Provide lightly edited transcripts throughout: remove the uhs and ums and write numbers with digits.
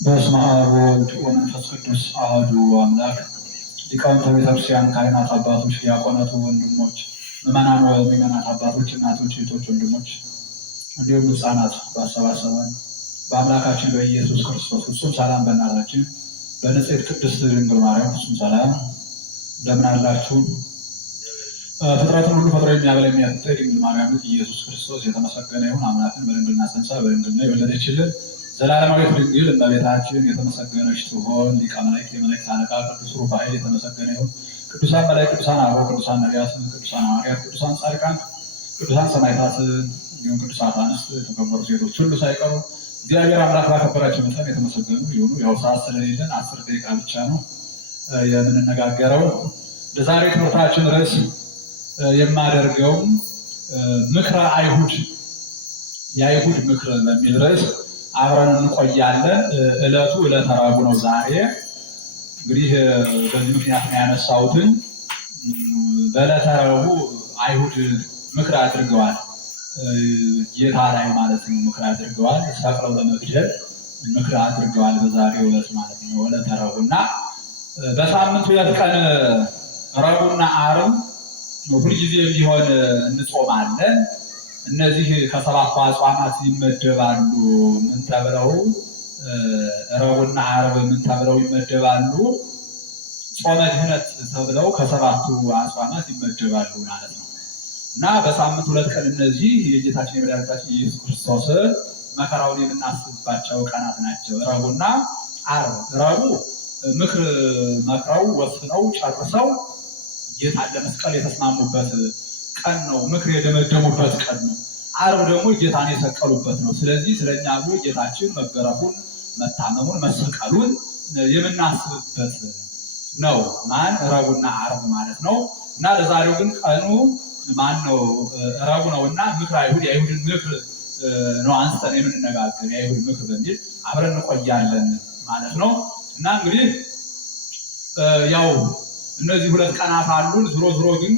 በስመ አብ ወወልድ ወመንፈስ ቅዱስ አሐዱ አምላክ። ሊቃውንተ ቤተክርስቲያን፣ ካህናት፣ አባቶች፣ ዲያቆናት፣ ወንድሞች፣ ምዕመናት፣ አባቶች፣ እናቶች፣ እህቶች፣ ወንድሞች እንዲሁም ሕፃናት ባሰባሰበን በአምላካችን በኢየሱስ ክርስቶስ ፍጹም ሰላም በእናታችን በንጽሕት ቅድስት ድንግል ማርያም ፍጹም ሰላም እንደምን አላችሁ? ፍጥረትን ሁሉ ፈጥሮ የሚያበላ የሚያጠጣ ድንግል ማርያም ልጅ ኢየሱስ ክርስቶስ የተመሰገነ ይሁን። አምላክን በድንግልና ጸንሳ በድንግልና የወለደችልን ዘላለማዊት ድንግል እመቤታችን የተመሰገነች ትሆን። ሊቀ መላእክት የመላእክት አለቃ ቅዱስ ሩፋኤል የተመሰገነ ይሁን። ቅዱሳን መላእክት፣ ቅዱሳን አበው፣ ቅዱሳን ነቢያት፣ ቅዱሳን ሐዋርያት፣ ቅዱሳን ጻድቃን፣ ቅዱሳን ሰማዕታት እንዲሁም ቅዱሳት አንስት የተከበሩ ሴቶች ሁሉ ሳይቀሩ እግዚአብሔር አምላክ ባከበራቸው መጠን የተመሰገኑ ይሁኑ። ያው ሰዓት ስለሌለን 10 ደቂቃ ብቻ ነው የምንነጋገረው። ለዛሬ ትምህርታችን ርዕስ የማደርገው ምክረ አይሁድ የአይሁድ ምክር በሚል ርዕስ አብረን እንቆያለን። ዕለቱ ዕለተ ረቡዕ ነው ዛሬ። እንግዲህ በዚህ ምክንያት ነው ያነሳሁትን። በዕለተ ረቡዕ አይሁድ ምክር አድርገዋል። ጌታ ላይ ማለት ነው ምክር አድርገዋል። ሰቅለው ለመግደል ምክር አድርገዋል። በዛሬው ዕለት ማለት ነው ዕለተ ረቡዕ እና በሳምንት 2 ቀን ረቡዕና ዓርብ ሁልጊዜ ቢሆን እንጾማለን። እነዚህ ከሰባቱ አጽዋማት ይመደባሉ። ምን ተብለው? ረቡዕና ዓርብ ምን ተብለው ይመደባሉ? ጾመ ድኅነት ተብለው ከሰባቱ አጽዋማት ይመደባሉ ማለት ነው እና በሳምንት 2 ቀን እነዚህ የጌታችን የመድኃኒታችን ኢየሱስ ክርስቶስ መከራውን የምናስብባቸው ቀናት ናቸው፣ ረቡዕና ዓርብ። ረቡዕ ምክር መክረው ወስነው ጨርሰው ጌታን ለመስቀል የተስማሙበት ቀን ነው። ምክር የደመደሙበት ቀን ነው። ዓርብ ደግሞ ጌታን የሰቀሉበት ነው። ስለዚህ ስለኛ ብሎ ጌታችን መገረፉን፣ መታመሙን፣ መሰቀሉን የምናስብበት ነው። ማን? ረቡዕና ዓርብ ማለት ነው እና ለዛሬው ግን ቀኑ ማን ነው? ረቡዕ ነው እና ምክረ አይሁድ የአይሁድን ምክር ነው አንስተን የምንነጋገር። የአይሁድ ምክር በሚል አብረን እንቆያለን ማለት ነው እና እንግዲህ ያው እነዚህ 2 ቀናት አሉን። ዝሮ ግን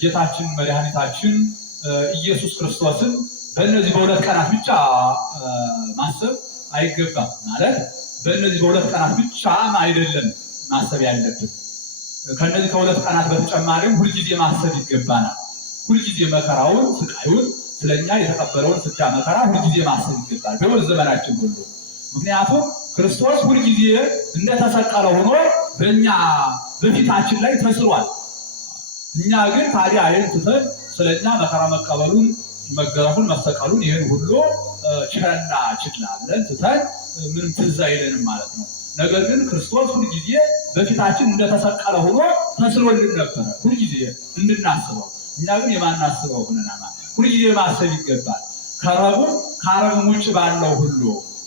ጌታችን መድኃኒታችን ኢየሱስ ክርስቶስን በእነዚህ በ2 ቀናት ብቻ ማሰብ አይገባም። ማለት በእነዚህ በ2 ቀናት ብቻ አይደለም ማሰብ ያለብን። ከነዚህ ከ2 ቀናት በተጨማሪም ሁልጊዜ ማሰብ ይገባናል። ሁልጊዜ መከራውን፣ ስቃዩን፣ ስለኛ የተቀበለውን ፍዳ መከራ ሁልጊዜ ማሰብ ይገባል በሕይወት ዘመናችን ሁሉ። ምክንያቱም ክርስቶስ ሁልጊዜ እንደተሰቀለ ሆኖ በእኛ በፊታችን ላይ ተስሏል። እኛ ግን ታዲያ ይህን ትተን ስለኛ መከራ መቀበሉን፣ መገረፉን፣ መሰቀሉን ይህን ሁሉ ቸና ችላ ብለን ትተን ምንም ትዝ አይለንም ማለት ነው። ነገር ግን ክርስቶስ ሁልጊዜ በፊታችን እንደተሰቀለ ሆኖ ተስሎልን ነበረ ሁልጊዜ እንድናስበው። እኛ ግን የማናስበው ሆነናል። ሁልጊዜ ማሰብ ይገባል። ከረቡዕ ውጭ ባለው ሁሉ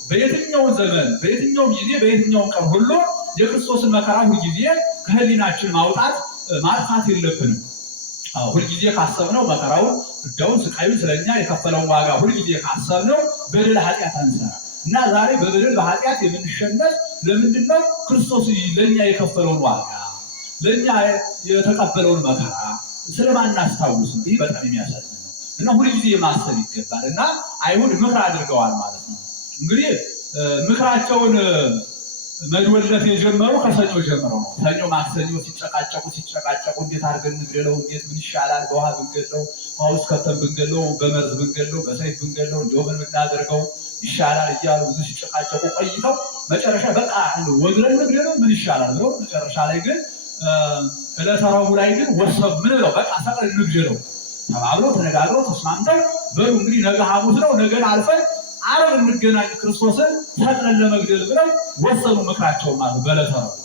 በየትኛውም ዘመን፣ በየትኛውም ጊዜ፣ በየትኛውም ቀን ሁሉ የክርስቶስን መከራ ሁልጊዜ ከህሊናችን ማጥፋት የለብንም። ሁልጊዜ ካሰብነው መከራውን፣ ፍዳውን፣ ስቃዩን ስለኛ የከፈለውን ዋጋ ሁልጊዜ ካሰብነው በደል ኃጢአት አንሰራ እና ዛሬ በበደል በኃጢአት የምንሸነፍ ለምንድን ነው? ክርስቶስ ለእኛ የከፈለውን ዋጋ፣ ለእኛ የተቀበለውን መከራ ስለማናስታውስ ነው። ይህ በጣም የሚያሳዝን ነው እና ሁልጊዜ ማሰብ ይገባል እና አይሁድ ምክር አድርገዋል ማለት ነው። እንግዲህ ምክራቸውን መድወለት የጀመሩ ከሰኞ ጀምረው ነው። ሰኞ ማክሰኞ ሲጨቃጨቁ እንዴት አድርገን እንግደለው፣ እንዴት ምን ይሻላል፣ በውሃ ብንገለው፣ ውሃ ውስጥ ከተን ብንገለው፣ በመርዝ ብንገለው፣ በሰይፍ ብንገለው፣ እንዲሁ ምን ብናደርገው ይሻላል እያሉ ብዙ ሲጨቃጨቁ ቆይተው መጨረሻ በቃ ወግረን እንግደለው ምን ይሻላል ብለው መጨረሻ ላይ ግን ዕለተ ረቡዕ ላይ ግን ወሰኑ። ምን ብለው? በቃ ሰቅለን እንግደለው ተባብለው ተነጋግረው ተስማምተው በሉ እንግዲህ ነገ ሐሙስ ነው፣ ነገን አልፈን ዓርብ እንገናኝ ክርስቶስን ሰቅለን ለመግደል ብለው ወሰኑ ምክራቸው ማለት በዕለተ ረቡዕ።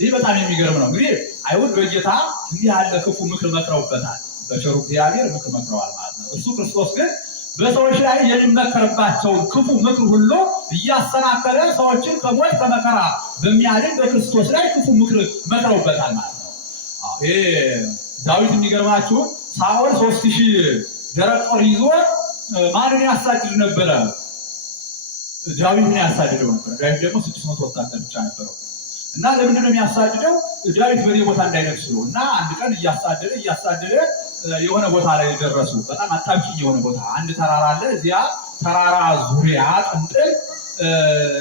ይህ በጣም የሚገርም ነው። እንግዲህ አይሁድ በጌታ እንዲህ ያለ ክፉ ምክር መክረውበታል። በቸሩ እግዚአብሔር ምክር መክረዋል ማለት ነው። እሱ ክርስቶስ ግን በሰዎች ላይ የሚመከርባቸውን ክፉ ምክር ሁሉ እያሰናከለ ሰዎችን ከሞት ከመከራ በሚያድን በክርስቶስ ላይ ክፉ ምክር መክረውበታል ማለት ነው። ይሄ ዳዊት የሚገርማችሁ ሳኦል 3000 ደረቅ ጦር ይዞ ማንን ያሳድድ ነበረ? ዳዊትን ያሳድደው ነበር። ዳዊት ደግሞ 600 ወታደር ብቻ ነበረው እና ለምንድን ነው የሚያሳድደው? ዳዊት በዚህ ቦታ እንዳይነግስ ነው እና አንድ ቀን እያሳደደ የሆነ ቦታ ላይ ደረሱ። በጣም አጣብቂኝ የሆነ ቦታ፣ አንድ ተራራ አለ። እዚያ ተራራ ዙሪያ ጥንጥል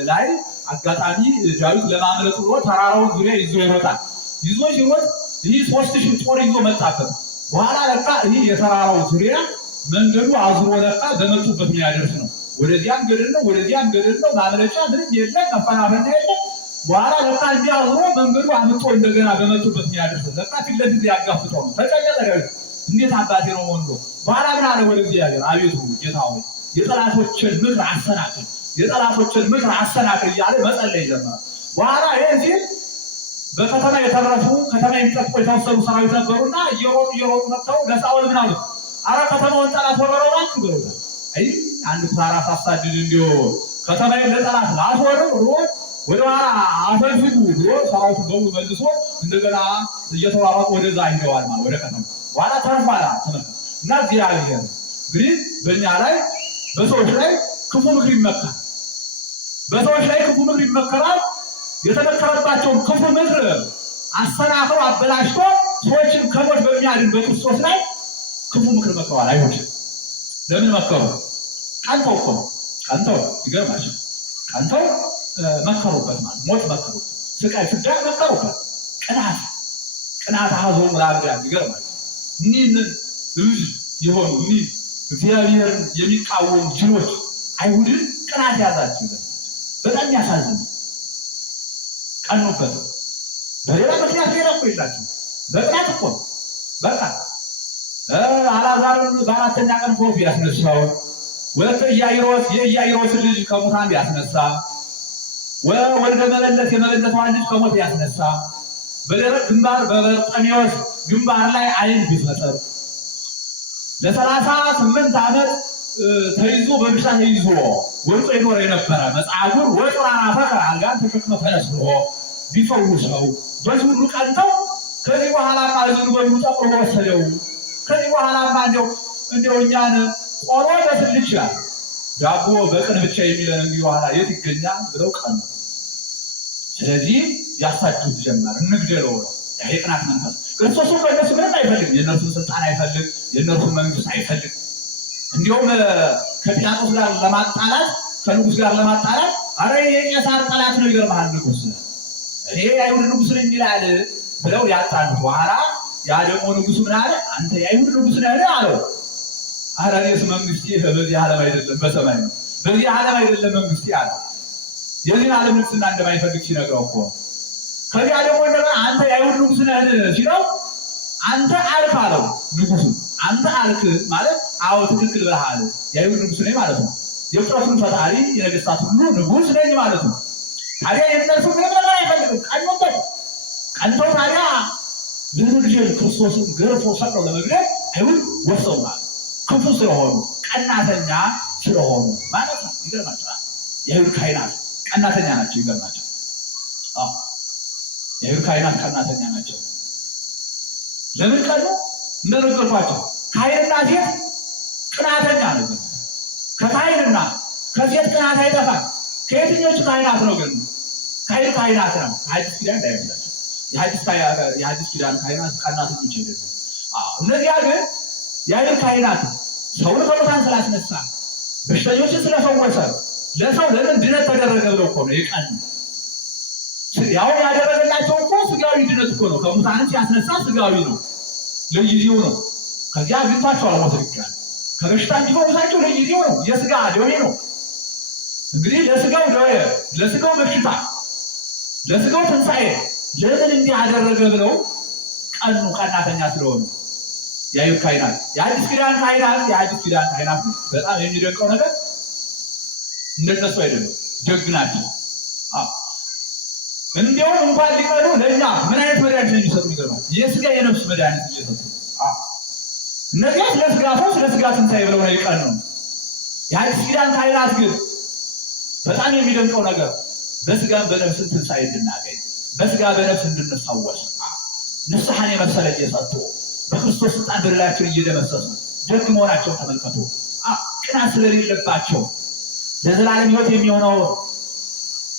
ላይ አጋጣሚ ዳዊት ለማምለጥ ብሎ ተራራውን ዙሪያ ይዞ ይሮጣል። ይዞ ሲሮጥ ይህ 3000 ጦር ይዞ መጣበት። በኋላ ለካ ይህ የተራራው ዙሪያ መንገዱ አዝሮ ለካ በመጡበት የሚያደርስ ነው። ወደዚያም ገደል ነው፣ ወደዚያም ገደል ነው። ማምለጫ ምንም የለም፣ መፈናፈኛ የለም። በኋላ ለካ እንዲህ አዝሮ መንገዱ አምጦ እንደገና በመጡበት የሚያደርስ ለካ ፊት ለፊት ያጋፍጠው ነው። ተጨነቀ ዳዊት። እንዴት አባቴ ነው ወንዶ። በኋላ ምን አለ ወደ እግዚአብሔር፣ አቤቱ ጌታ ሆይ የጠላቶችን ምክር አሰናክል፣ የጠላቶችን ምክር አሰናክል እያለ መጸለይ ጀመረ። በኋላ ይህ በከተማ የተረፉ ከተማ የሚጠብቁ የተወሰኑ ሰራዊት ነበሩና እየሮጡ መጥተው ለሳኦል ምን አሉት? አረ ከተማውን ጠላት ወረረው ናችሁ ብለውታል። አይ አንድ ተራራ ሳሳድድ እንዲሁ ከተማዬን ለጠላት ላስወርር ብሎ ወደ ኋላ አፈልፍጉ ብሎ ሰራዊቱ በሙሉ መልሶ እንደገና እየተሯሯጡ ወደዛ ሂደዋል ማለት ወደ ከተማ። በኋላ ተርፏላ ተመልከቱ። እና እግዚአብሔር እንግዲህ በእኛ ላይ በሰዎች ላይ ክፉ ምክር ይመካል። በሰዎች ላይ ክፉ ምክር ይመከራል። የተመከረባቸውን ክፉ ምክር አሰናክሎ አበላሽቶ ሰዎችን ከሞት በሚያድን በክርስቶስ ላይ ክፉ ምክር መክረዋል አይሁድ። ለምን መከሩ? ቀንተው እኮ ነው። ቀንተው ይገርማቸው። ቀንተው መከሩበት ማለት ሞት መከሩበት፣ ስቃይ ፍዳ መከሩበት። ቅናት አዞም ላብዳት ይገርማቸው። እኒህን እብድ የሆኑ እኒህ እግዚአብሔርን የሚቃወሙ ጅሎች አይሁድን ቅናት ያዛቸው። በጣም ያሳዝን። ቀኑበት። በሌላ ምክንያት ሌላ እኮ የላቸው። በቅናት እኮ በቃ አልዓዛርን በአራተኛ ቀን ፎቶ ያስነሳው ወለተ የኢያኢሮስ ልጅ ከሙታን ያስነሳ ወልደ መበለት የመበለቷን ልጅ ከሞት ያስነሳ በደረቅ ግንባር በበርጤሜዎስ ግንባር ላይ ዓይን ቢፈጠር ለ38 ዓመት ተይዞ በብሻ ተይዞ ወርጦ ይኖር የነበረ መጽሐፉን ወጥራና ፈቀር አልጋን ተሸክመ ተነስሮ ቢፈውሰው በዚህ ሁሉ ቀንተው ከዚህ በኋላ ህዝቡ በሙሉ ጠቁሮ ወሰደው። ከዚህ በኋላማ እንደው እኛን ቆሎ በስልቻ ዳቦ በቅን ብቻ የሚለን እንግዲህ በኋላ የት ይገኛል ብለው ቀኑ። ስለዚህ ያሳድዱት ጀመር። እንግደለው ነው የቅናት መንፈስ። ክርስቶስ ከእነሱ ምንም አይፈልግ፣ የእነርሱን ስልጣን አይፈልግ፣ የእነርሱን መንግስት አይፈልግ። እንዲሁም ከጲላጦስ ጋር ለማጣላት ከንጉስ ጋር ለማጣላት አረ የቄሳር ጠላት ነው ይገርምሃል ንጉስ እኔ አይሁድ ንጉስ ነኝ ይላል ብለው ያጣሉት። በኋላ ያ ደግሞ ንጉስ ምን አለ? አንተ የአይሁድ ንጉስ ነህ አለው። አረ እኔስ መንግስቴ በዚህ ዓለም አይደለም በሰማይ ነው፣ በዚህ ዓለም አይደለም መንግስቴ አለ። የዚህ ዓለም ንግስና እንደማይፈልግ ሲነግረው እኮ ከዚያ ደግሞ እንደገና አንተ የአይሁድ ንጉስ ነህ ሲለው አንተ አልክ አለው ንጉሱ። አንተ አልክ ማለት አዎ ትክክል ብለሃል፣ የአይሁድ ንጉስ ነኝ ማለት ነው። የፍጥረቱን ፈጣሪ የነገስታት ሁሉ ንጉስ ነኝ ማለት ነው። ታዲያ የእነርሱ ምንም ነገር አይፈልግም። ቀኑበት። ቀንተው ታዲያ ለመግደል ክርስቶስን ገርፎ ሰቅለው ለመግደል አይሁድ ወሰኑናል። ክፉ ስለሆኑ ቀናተኛ ስለሆኑ ማለት ነው። ይገርማቸዋል። የአይሁድ ካህናት ቀናተኛ ናቸው። ይገርማቸው። የአይሁድ ካህናት ቀናተኛ ናቸው። ለምን ቀኑ? እንደነገርኳቸው ካህንና ሴት ቅናተኛ ነው። ከካህንና ከሴት ቅናት አይጠፋም። ከየትኞቹ ካህናት ነው ግን? ካህናት ነው። አዲስ ኪዳን እንዳይመስላቸው የአዲስ ኪዳን ካህናት ቀናተኞች አይደሉም። እነዚያ ግን የአይሁድ ካህናት ሰውን ከሙታን ስላስነሳ በሽተኞችን ስለፈወሰ ለሰው ለምን ድነት ተደረገ ብለው እኮ ነው የቀኑ። ያው ያደረገላቸው እኮ ስጋዊ ድነት እኮ ነው። ከሙታን ሲያስነሳ ስጋዊ ነው፣ ለጊዜው ነው። ከዚያ አግኝቷቸዋል ሞት ይገኛል። ከበሽታ እንዲፈውሳቸው ለጊዜው ነው። የስጋ ደዌ ነው እንግዲህ ለስጋው ደዌ፣ ለስጋው በሽታ፣ ለስጋው ትንሣኤ ለምን እንዲህ አደረገ ብለው ቀኑ። ቀናተኛ ስለሆኑ የአይሁድ ካህናት የአዲስ ኪዳን ካህናት በጣም የሚደንቀው ነገር እንደነሱ አይደለም፣ ደግ ናቸው። እንዲያውም እንኳን ሊቀኑ ለእኛ ምን አይነት መድኃኒት ነው የሚሰጡ? ይገርማል። የስጋ የነፍስ መድኃኒት እየሰጡ እነዚያ ስለ ስጋ ፈውስ ስለ ስጋ ትንሣኤ ብለው ነው የቀኑ። የአዲስ ኪዳን ካህናት ግን በጣም የሚደንቀው ነገር በስጋም በነፍስ ትንሣኤ እንድናገኝ በስጋ በነፍስ እንድንፈወስ ንስሐን የመሰለ እየሰጡ በክርስቶስ ስልጣን በደላቸውን እየደመሰሱ ደግ መሆናቸው ተመልከቱ። ቅናት ስለሌለባቸው ለዘላለም ሕይወት የሚሆነው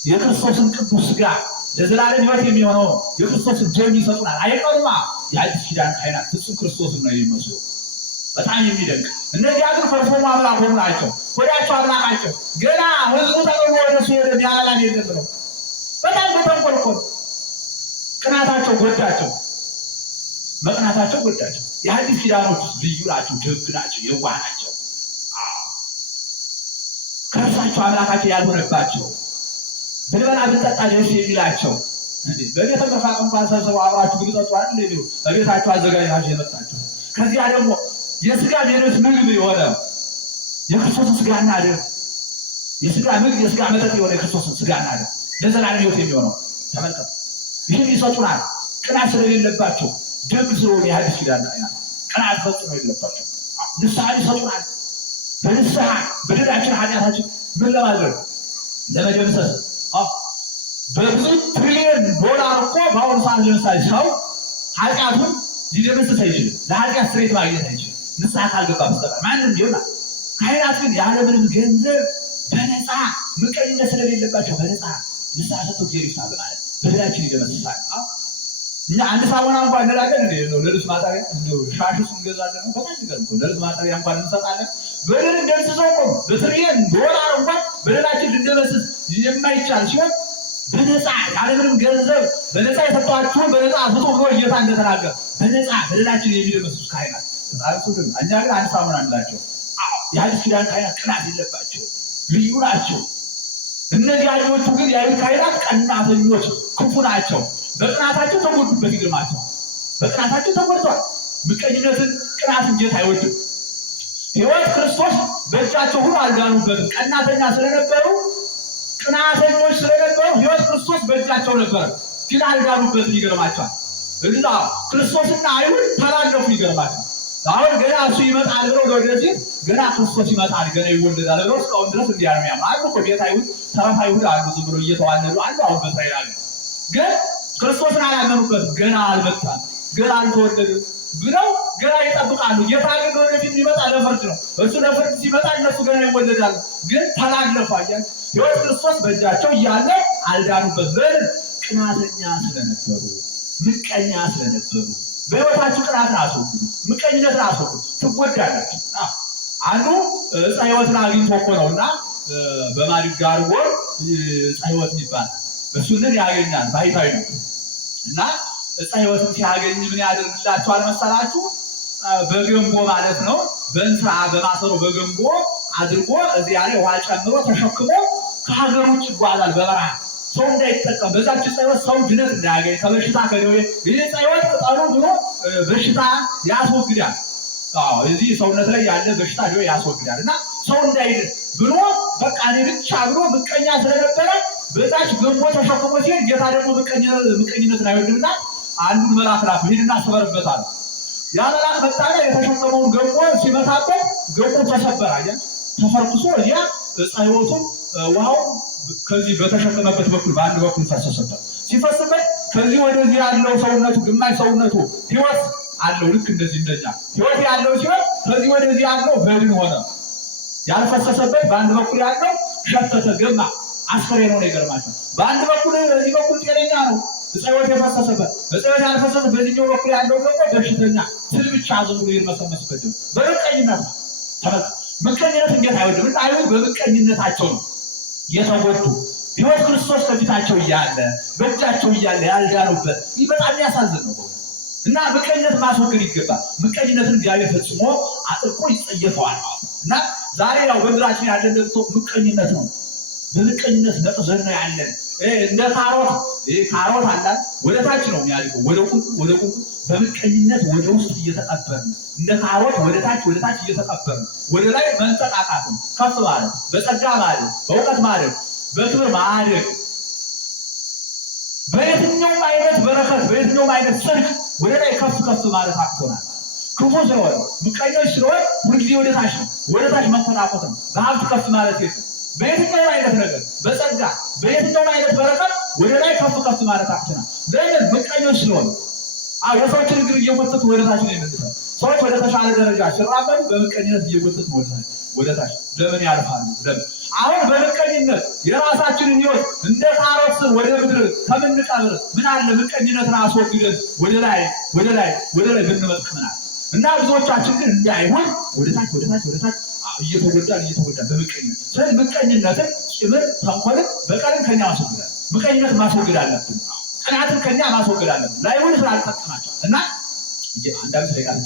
የክርስቶስን ቅዱስ ስጋ ለዘላለም ሕይወት የሚሆነው የክርስቶስን ደም ይሰጡናል። አይቀሩማ። የአዲስ ኪዳን ካህናት ፍጹም ክርስቶስን ነው የሚመስሉ። በጣም የሚደንቅ። እነዚያ ግን ፈርሶ አምላክ ሆኑ ናቸው። ወዳቸው አምላካቸው ገና ህዝቡ ተቀርቦ ወደሱ ሄደ ያላላን የለም ነው። በጣም በተንኮል ቅናታቸው ጎዳቸው፣ መቅናታቸው ጎዳቸው። የሐዲስ ኪዳኖች ልዩ ናቸው፣ ደግ ናቸው፣ የዋህ ናቸው። ከእርሳቸው አምላካቸው ያልሆነባቸው ብንበላ ብንጠጣ ደስ የሚላቸው በቤተ መፋቅ እንኳን ሰብስበው አብራችሁ ብትጠጡ አይደል እንዴ በቤታችሁ አዘጋጅታችሁ የመጣችሁ። ከዚያ ደግሞ የሥጋ የነፍስ ምግብ የሆነ የክርስቶስን ሥጋና ደም የሥጋ ምግብ የሥጋ መጠጥ የሆነ የክርስቶስን ሥጋና ደም ለዘላለም ሕይወት የሚሆነው ተመልከቱ። ይህን ይሰጡናል። ቅናት ስለሌለባቸው ደግ ስለሆነ የሐዲስ ኪዳን ቅናት ፈጽሞ የሌለባቸው ንስሐ ይሰጡናል። በንስሐ በደላችን ኃጢአታችን ምን ለማድረግ ለመደምሰስ በብዙ ትሪሊየን ዶላር እኮ በአሁኑ ሰዓት ለምሳሌ ሰው ኃጢአቱን ሊደመስስ አይችልም። ለኃጢአት ስርየት ማግኘት አይችልም ንስሐ ካልገባ በስተቀር ማንም ይሆናል። ካህናት ግን ያለምንም ገንዘብ በነፃ ምቀኝነት ስለሌለባቸው በነፃ ንስሐ ሰጥተው ጊዜ ይፍታ በማለት በደላችን ይደመስሳል። እኛ አንድ ሳሙና እንኳን እንላለን እንዴ ነው ለልብስ ማጠቢያ እንደው ሻሽስ እንገዛለን በጣም ይገርም እኮ ለልብስ ማጠቢያ እንኳን እንሰጣለን። በደል እንደምስሰው እኮ በትሪሊየን ዶላር እንኳን በደላችን ልንደመስስ የማይቻል ሲሆን በነፃ ያለምንም ገንዘብ በነፃ የሰጧችሁን በነፃ ስጡ ብሎ ጌታ እንደተናገረ በነፃ በደላችን የሚደመስሱ ካህናት ጻድቁ ግን እኛ ግን አንድ ሳሙና እንላቸው። የሐዲስ ኪዳን ካህናት ቅናት የለባቸው ልዩ ናቸው። እነዚህ አዲዎቹ ግን የአይሁድ ካህናት ቀናተኞች ክፉ ናቸው። በቅናታቸው ተጎዱበት። ይገርማቸዋል። በቅናታቸው ተጎድቷል። ምቀኝነትን ቅናትን ጌታ አይወድም። ሕይወት ክርስቶስ በእጃቸው ሁሉ አልዳኑበትም። ቀናተኛ ስለነበሩ ቅናተኞች ስለነበሩ ሕይወት ክርስቶስ በእጃቸው ነበር፣ ግን አልዳኑበትም። ይገርማቸዋል። እና ክርስቶስና አይሁድ ተላለፉ። ይገርማቸዋል። አሁን ገና እሱ ይመጣል ብለው ወደዚህ ገና ክርስቶስ ይመጣል ገና ይወለዳል ብለው እስካሁን ድረስ እንዲያርም ያማ አሉ እኮ ቤት አይሁድ ተረፍ አይሁድ አሉ፣ ዝም ብሎ እየተዋለዱ አሉ። አሁን በእስራኤል አለ ግን ክርስቶስን አላመኑበትም። ገና አልመጣም፣ ገና አልተወለደም ብለው ገና ይጠብቃሉ። ጌታ ግን ወደፊት ይመጣ ለፍርድ ነው። እሱ ለፍርድ ሲመጣ እነሱ ገና ይወለዳሉ፣ ግን ተላለፉ። አያችሁ፣ ሕይወት ክርስቶስ በእጃቸው እያለ አልዳኑበትም። ቅናተኛ ስለነበሩ፣ ምቀኛ ስለነበሩ በሕይወታችሁ ቅናትን አስወግዱ፣ ምቀኝነትን አስወግዱ፣ ትጎዳላችሁ። አንዱ ዕፀ ሕይወትን አግኝቶ እኮ ነውና በማድጋ አድርጎ ዕፀ ሕይወት ይባላል። እሱንን ያገኛል ባይታዊ ነው እና ዕፀ ሕይወትን ሲያገኝ ምን ያደርግላቸዋል መሰላችሁ? በገንቦ ማለት ነው። በእንስራ በማሰሮ በገንቦ አድርጎ እዚያ ላይ ውሃ ጨምሮ ተሸክሞ ከሀገር ውጭ ይጓዛል በበረሃ ሰው እንዳይጠቀም። በዛች ዕፀ ሕይወት ሰው ድነት እንዳያገኝ ከበሽታ ከደዌ ይህ ዕፀ ሕይወት ቅጠሉ ብሎ በሽታ ያስወግዳል። እዚህ ሰውነት ላይ ያለ በሽታ ደዌ ያስወግዳል እና ሰው እንዳይድን ብሎ በቃ እኔ ብቻ ብሎ ምቀኛ ስለነበረ በዛች ገንቦ ተሸክሞ ሲሄድ ጌታ ደግሞ ምቀኝነትን አይወድምና አንዱን መልአክ ላከው፣ ሂድና ስበርበታል። ያ መልአክ መጣና የተሸከመውን ገንቦ ሲመታበት ገንቦ ተሰበረ። አየህ፣ ተፈርክሶ እዚያ ዕፀ ሕይወቱ ውሃው ከዚህ በተሸከመበት በኩል በአንድ በኩል ፈሰሰበት። ሲፈስበት ከዚህ ወደዚህ ያለው ሰውነቱ ግማሽ ሰውነቱ ሕይወት አለው፣ ልክ እንደዚህ እንደኛ ሕይወት ያለው ሲሆን ከዚህ ወደዚህ ያለው በድን ሆነ። ያልፈሰሰበት በአንድ በኩል ያለው ሸተተ፣ ገማ፣ አስከሬን ሆነ። ይገርማቸዋል። በአንድ በኩል በዚህ በኩል ጤነኛ ነው ዕፀ ሕይወት የፈሰሰበት፣ ዕፀ ሕይወት ያልፈሰሰበት በዚህኛው በኩል ያለው ደግሞ በሽተኛ ስል ብቻ ዝም ብሎ ይርመሰመስበት በምቀኝነት ነው። ተመልከቱ፣ ምቀኝነት እንዴት አይወድም? አይሁድ በምቀኝነታቸው ነው የተጎዱ። ሕይወት ክርስቶስ ከፊታቸው እያለ በእጃቸው እያለ ያልዳኑበት ይህ በጣም ያሳዝን ነው እና ምቀኝነት ማስወገድ ይገባል። ምቀኝነትን እግዚአብሔር ፈጽሞ አጥብቆ ይጸየፈዋል እና ዛሬ ያው በምድራችን ያለን ደግሞ ምቀኝነት ነው። በምቀኝነት ነቅዘን ነው ያለን። እንደ ካሮት አላት ወደ ታች ነው የሚያድገው፣ ወደ ቁልቁል በምቀኝነት ወደ ውስጥ እየተቀበርን እንደ ካሮት ወደ ታች እየተቀበርን ወደ ላይ መንጠቃቃት ነው። ከፍ ማለት፣ በጸጋ ማለት፣ በእውቀት ማለት፣ በክብር ማደግ፣ በየትኛውም አይነት በረከት፣ በየትኛውም አይነት ጽድቅ ወደ ላይ ከፍ ማለት አቅቶናል። ክፉ ስለሆነ ምቀኞች ስለሆነ ሁልጊዜ ወደ ታች ነው፣ ወደ ታች መንጠቃቆት ነው። በሀብት ከፍ ማለት የለም። በየትኛውም አይነት ነገር በጸጋ በየትኛውም አይነት በረከት ወደ ላይ ከፍ ማለት አቅቶናል። ለምን? ምቀኞች ስለሆነ። የሰዎችን እግር እየጎተቱ ወደ ታች ነው የምንለው። ሰዎች ወደ ተሻለ ደረጃ ሲራመዱ በምቀኝነት እየጎተቱ ወደ ታች ለምን ያልፋሉ? ለምን? አሁን በምቀኝነት የራሳችንን ሕይወት እንደ ካሮት ስር ወደ ምድር ከምንቀብር ምን አለ ምቀኝነትን አስወግደን ወደ ላይ ብንመጥቅ ምን አለ? እና ብዙዎቻችን ግን እንዳይሆን ወደ ታች እየተጎዳ በምቀኝነት። ስለዚህ ምቀኝነትን፣ ቂምን፣ ተንኮልን፣ በቀልን ከኛ ማስወገድ አለብን። ምቀኝነት ማስወገድ አለብን። ቅናትን ከኛ ማስወገድ አለብን። ላይሆን ስላልጠቀማቸው እና አንዳንድ ስለቃል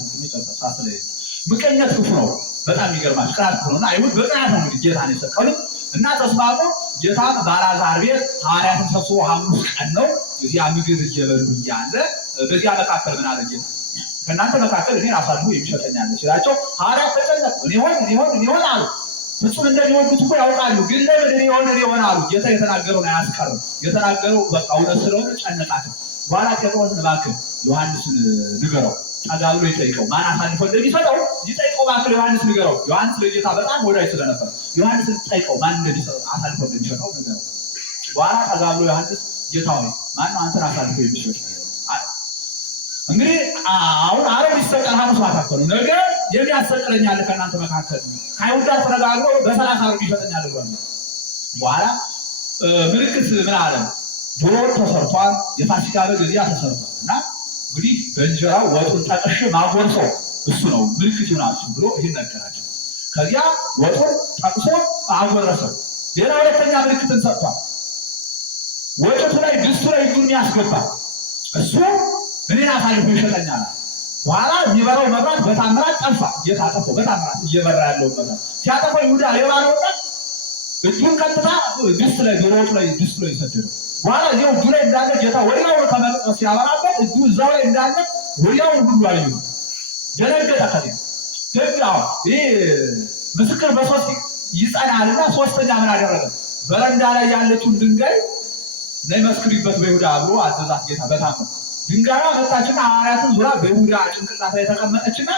ምቀኝነት ክፉ ነው። በጣም ይገርማል። ቅናት ክፉ ነውና አይሁድ በቅናት ነው እንግዲህ ጌታን የሰቀሉት እና ተስማሙ። ጌታ በአልዓዛር ቤት ሐዋርያትን ሰብስቦ ሐሙስ ቀን ነው እዚያ ምግብ እየበሉ እያለ በዚያ መካከል ምን አለ ጌታ? ከእናንተ መካከል እኔን አሳልፎ የሚሸጠኝ አለ ሲላቸው ሐዋርያት ተጨነቁ። እኔ ሆን አሉ። ፍጹም እንደሚወዱት እኮ ያውቃሉ፣ ግን ለምን እኔ ሆን አሉ። ጌታ የተናገረውን አያስቀርም። የተናገረው በቃ እውነት ስለሆነ ጨነቃቸው። በኋላ ጴጥሮስን እባክህ ዮሐንስን ንገረው፣ ጠጋ ብሎ ይጠይቀው፣ ማን አሳልፎ እንደሚሰጠው ይጠይቀው፣ እባክህ ዮሐንስ ንገረው። ዮሐንስ ለጌታ በጣም ወዳጅ ስለነበር ዮሐንስን ጠይቀው፣ ማን አሳልፎ እንደሚሰጠው ንገረው። በኋላ ጠጋ ብሎ ዮሐንስ ጌታ ሆይ ማነው አንተን አሳልፎ የሚሰጠው? እንግዲህ አሁን ዓርብ ሊሰቀል ሐሙስ ማታከሉ ነገ የሚያሰቅለኝ አለ ከእናንተ መካከል ከአይሁድ ጋር ተነጋግሮ በ30 ዓርብ ይሰጠኛል ብሏል። በኋላ ምልክት ምን አለ? ዶሮ ተሰርቷል፣ የፋሲካ በግ እዚያ ተሰርቷል እና እንግዲህ በእንጀራው ወጡን ጠቅሼ ማጎርሰው እሱ ነው ምልክት ይሆናችሁ ብሎ ይህን ነገራቸው። ከዚያ ወጡን ጠቅሶ አጎረሰው። ሌላ ሁለተኛ ምልክትን ሰጥቷል። ወጡቱ ላይ ድስቱ ላይ እጁን ያስገባል። እሱ እኔን አሳልፎ ይሸጠኛል። በኋላ የሚበራው መብራት በታምራት ጠፋ። ጌታ ጠፋ። በታምራት እየበራ ያለው መብራት ሲያጠፋው ይሁዳ ሌባ ነውና እጁን ቀጥታ ድስት ላይ ዶሮ ወጥ ላይ ድስት ላይ ሰደደው። በኋላ እዚያው እጁ ላይ እንዳለ ጌታ ወዲያው ከመቅረስ ሲያበራበት እጁ እዛው ላይ እንዳለ ወዲያው ሁሉ አየሁ። ደነገጠ። ከዚያ ደግአው ይህ ምስክር በሶስት ይጸናልና ሶስተኛ ምን አደረገ? በረንዳ ላይ ያለችውን ድንጋይ ነይ መስክሪበት በይሁዳ ብሎ አዘዛት ጌታ በታምር። ድንጋይ መጣችና ሐዋርያትን ዙራ በይሁዳ ጭንቅላት ላይ ተቀመጠችና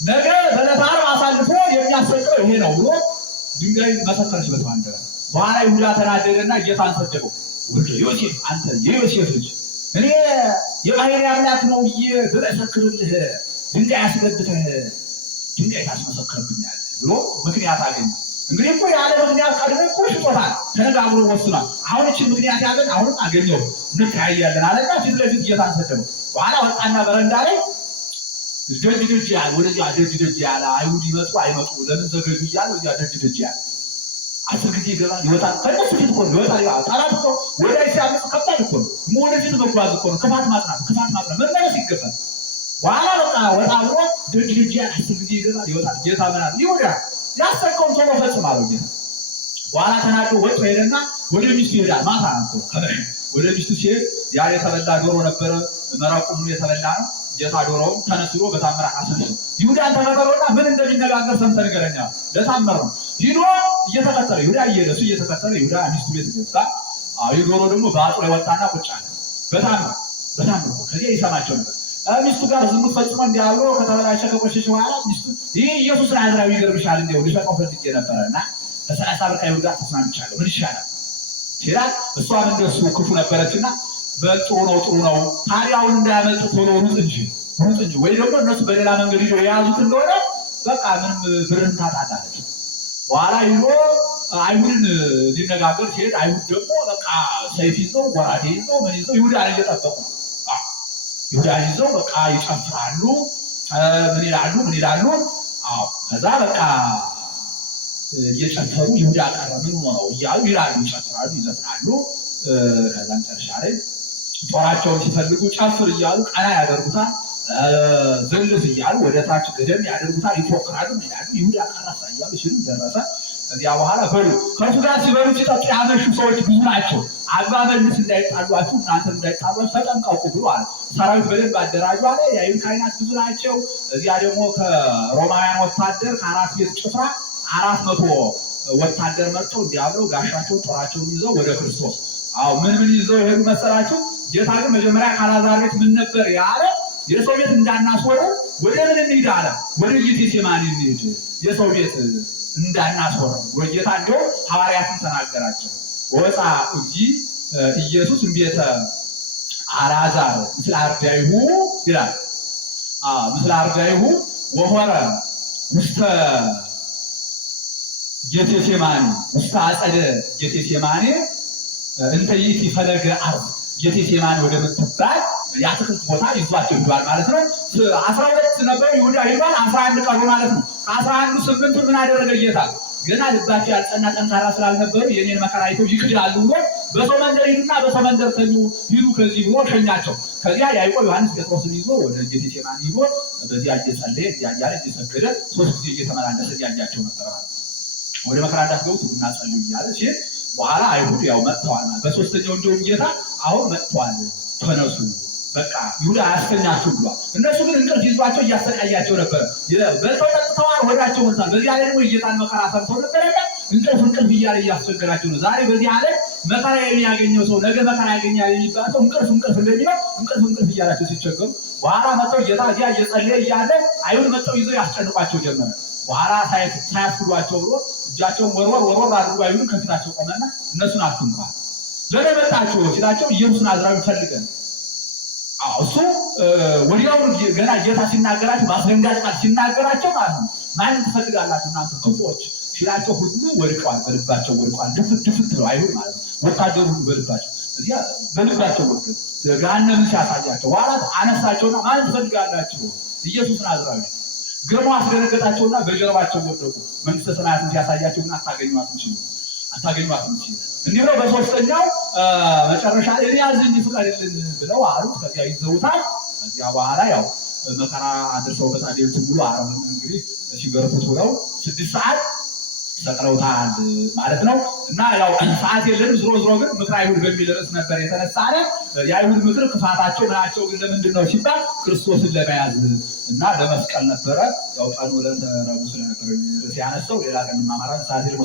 ነገ በዕለተ ዓርብ አሳልፎ የሚያሰቅለው ይሄ ነው ብሎ ድንጋይ መሰከረች በተዋንደረ። በኋላ ይሁዳ ተናደደና ጌታን ሰደበው። ወልደ ዮሴፍ አንተ የዮሴፍ ልጅ እኔ የባሕርይ አምላክ ነው ብመሰክርልህ ድንጋይ አስገብተህ ድንጋይ ታስመሰክርብኛለህ ብሎ ምክንያት አገኘ። እንግዲህ እኮ ያለ ምክንያት ቀድሞ እኮ ሽጦታል፣ ተነጋግሮ ወስኗል። አሁን እችን ምክንያት ያለን አሁንም አገኘው እንተያያለን አለና ፊት ለፊት ጌታን ሰደበው። በኋላ ወጣና በረንዳ ላይ ደጅ ያለ ወደዚያ ደጅ ያለ አይሁድ ይመጡ አይመጡ ለምን ዘገዩ እያለ ወዲያ ደጅ ያለ 10 ጊዜ ይገባል ይወጣል። ከነሱ ፊት እኮ ይወጣል። ጠላት እኮ ወዳይ ሲያመጡ ከባድ እኮ ነው። ወደፊት መጓዝ እኮ ነው። ክፋት ማጥናት መመለስ ይገባል። በኋላ በቃ ወጣ ብሎ ደጅ ያለ 10 ጊዜ ይገባል ይወጣል። ጌታ ምን አለ? ይሁዳ ያሰቀውን ቶሎ ፈጽም አለው ጌታ። በኋላ ተናዶ ወጥቶ ሄደና ወደ ሚስቱ ይሄዳል። ማታ ነው ከመሸ ወደ ሚስቱ ሲሄድ ያ የተበላ ዶሮ ነበረ፣ መረቁም የተበላ ነው። ጌታ ዶሮውን ተነስቶ በታምራት አሰነሰው። ይሁዳን ተመረረውና ምን እንደሚነጋገር ሰምተህ ንገረኛ ለታምር ነው። ሂዶ እየተከተለ ይሁዳ እየደሱ እየተከተለ ይሁዳ ሚስቱ ቤት ገባ። ዶሮ ደግሞ በአጥሩ ላይ ወጣና ቁጭ አለ። በታምር ከዚያ ይሰማቸው ነበር። ሚስቱ ጋር ዝሙት ፈጽሞ እንዲያብሎ ከተበላሸ ከቆሸሽ በኋላ ሚስቱ ይህ ኢየሱስ ናዝራዊ ይገርምሻል እንዲሁ ልሸጠው ፈልጌ ነበረና በ30 ብር ከይሁዳ ጋር ተስማምቻለሁ ምን ይሻላል ሲላት፣ እሷም እንደሱ ክፉ ነበረችና በጥሩ ነው ታዲያውን እንዳያመልጥ ቶሎ ሩጥ እንጂ ወይ ደግሞ እነሱ በሌላ መንገድ ይዞ የያዙት እንደሆነ በቃ ምንም ብርን ታጣላለች። በኋላ ይዞ አይሁድን ሊነጋገር ሲሄድ አይሁድ ደግሞ በቃ ሰይፍ ይዘው ወራዴ ይዘው ምን ይዘው ይሁዳን እየጠበቁ ነው። ይሁዳን ይዘው በቃ ይጨፍራሉ። ምን ይላሉ? ከዛ በቃ እየጨፈሩ ይሁዳ ቀረ ምን ነው እያሉ ይላሉ፣ ይጨፍራሉ፣ ይዘፍናሉ። ከዛ መጨረሻ ላይ ጦራቸውን ሲፈልጉ ጨፍር እያሉ ቀና ያደርጉታል፣ ዘልፍ እያሉ ወደ ታች ገደም ያደርጉታል፣ ይፎክራሉ፣ ይላሉ። ይሁዳ ቀረሳ እያሉ ሲሉ ደረሰ። ከዚያ በኋላ በሉ ከሱ ጋር ሲበሉ ሲጠጡ ያመሹ ሰዎች ብዙ ናቸው። አግባበልስ እንዳይጣሏችሁ እናንተ እንዳይጣሏችሁ ተጠንቀቁ ብሎ አለ። ሰራዊት በደንብ አደራጁ አለ። የአይሁድ ካህናት ብዙ ናቸው። እዚያ ደግሞ ከሮማውያን ወታደር ከአራት ቤት ጭፍራ 400 ወታደር መጥተው እንዲያብለው ጋሻቸውን ጦራቸውን ይዘው ወደ ክርስቶስ ምን ይዘው ይሄዱ መሰላችሁ? ጌታ ግን መጀመሪያ ከአልዓዛር ቤት ምን ነበር ያለ? የሰው ቤት እንዳናስወረው ወደ ምን እንሂድ አለ? ወደ ጌቴሴማኒ እንሂድ፣ የሰው ቤት እንዳናስወረው ወጌታ እንደው ሐዋርያትን ተናገራቸው። ወጣ እዚ ኢየሱስ እምቤተ አልዓዛር ምስለ አርዳይሁ ይላል። ምስለ አርዳይሁ ወሆረ ውስተ ጌቴሴማኒ ውስተ አጸደ ጌቴሴማኒ እንተ ይእቲ ፈለገ አርብ ጌቴሴማኒ ወደምትባል የአትክልት ቦታ ይዟቸው ሄዷል ማለት ነው። 12 ነበሩ፣ ይሁዳ ሄዷል፣ 11 ቀሩ ማለት ነው። ከ11 8ቱን ምን አደረገ ጌታ? ገና ልባቸው ያልጸና ጠንካራ ስላልነበሩ የኔን መከራ አይተው ይክዳሉ ብሎ በሰው መንደር ሂዱና በሰው መንደር ተኙ ሂዱ ከዚህ ብሎ ሸኛቸው። ከዚያ ያዕቆብ ዮሐንስ ጴጥሮስን ይዞ ወደ ጌቴሴማኒ ሂዶ በዚያ እየጸለየ እያለ እየሰገደ 3 ጊዜ እየተመላለሰ እያያቸው ነበር ማለት ወደ መከራ እንዳትገቡ ትጉና ጸልዩ እያለ ሲል በኋላ አይሁድ ያው መጥተዋል ማለት በሶስተኛው እንደውም ጌታ አሁን መጥተዋል ተነሱ በቃ ይሁዳ አያስተኛችሁ ብሏል። እነሱ ግን እንቅልፍ ይዟቸው እያሰቃያቸው ነበር። በልተው ጠጥተዋል፣ ሆዳቸው ሞልቷል። በዚህ ላይ ደግሞ የጌታን መከራ ሰምተው ነበር። እንቅልፍ እያለ እያስቸገራቸው ነው። ዛሬ በዚህ ዓለም መከራ የሚያገኘው ሰው ነገ መከራ ያገኛል የሚባል ሰው እንቅልፍ እንደሚለው እንቅልፍ እያላቸው ሲቸገሩ በኋላ መጥተው ጌታ እዚያ እየጸለየ እያለ አይሁድ መጥተው ይዘው ያስጨንቋቸው ጀመረ። በኋላ ሳያስክዷቸው ብሎ እጃቸውን ወርወር አድርጎ አይሁድ ከፊታቸው ቆመና እነሱን አትንኳ ለምን መጣችሁ ሲላቸው ኢየሱስን ናዝራዊ ፈልገን እሱ ወዲያው ገና ጌታ ሲናገራቸው ማስደንጋጭ ቃል ሲናገራቸው ማለት ነው ማንን ትፈልጋላችሁ እናንተ ክፉዎች ሲላቸው ሁሉ ወድቀዋል፣ በልባቸው ወድቀዋል። ድፍት ነው አይሁድ ማለት ነው። ወታደሩ ሁሉ በልባቸው እዚያ በልባቸው ወድቀው ገሃነምን ሲያሳያቸው በኋላ አነሳቸውና ማንን ትፈልጋላችሁ? ኢየሱስ ናዝራዊ ገሞ አስደነገጣቸውና በጀርባቸው ወደቁ። መንግስተ ሰማያትን ሲያሳያቸው ግን አታገኟትም ሲሉ እንዲህ ብለው በሶስተኛው መጨረሻ ላይ እኔ ያዝ እንጂ ፍቀድልን ብለው አሉት። ከዚያ ይዘውታል። ከዚያ በኋላ ያው መከራ አድርሰውበታል። ሌሊቱን ሙሉ አረም እንግዲህ ሲገርፉት ብለው 6 ሰዓት ሰቅለውታል ማለት ነው። እና ያው ሰዓት የለንም። ዝሮ ግን ምክረ አይሁድ በሚል ርዕስ ነበር የተነሳነ። የአይሁድ ምክር ክፋታቸው ምናቸው ግን ለምንድን ነው ሲባል ክርስቶስን ለመያዝ እና ለመስቀል ነበረ። ያው ቀኑ ለረቡዕ ስለነበረ ርዕስ ያነሳው ሌላ ቀን ማማራን ሰዓት ደግሞ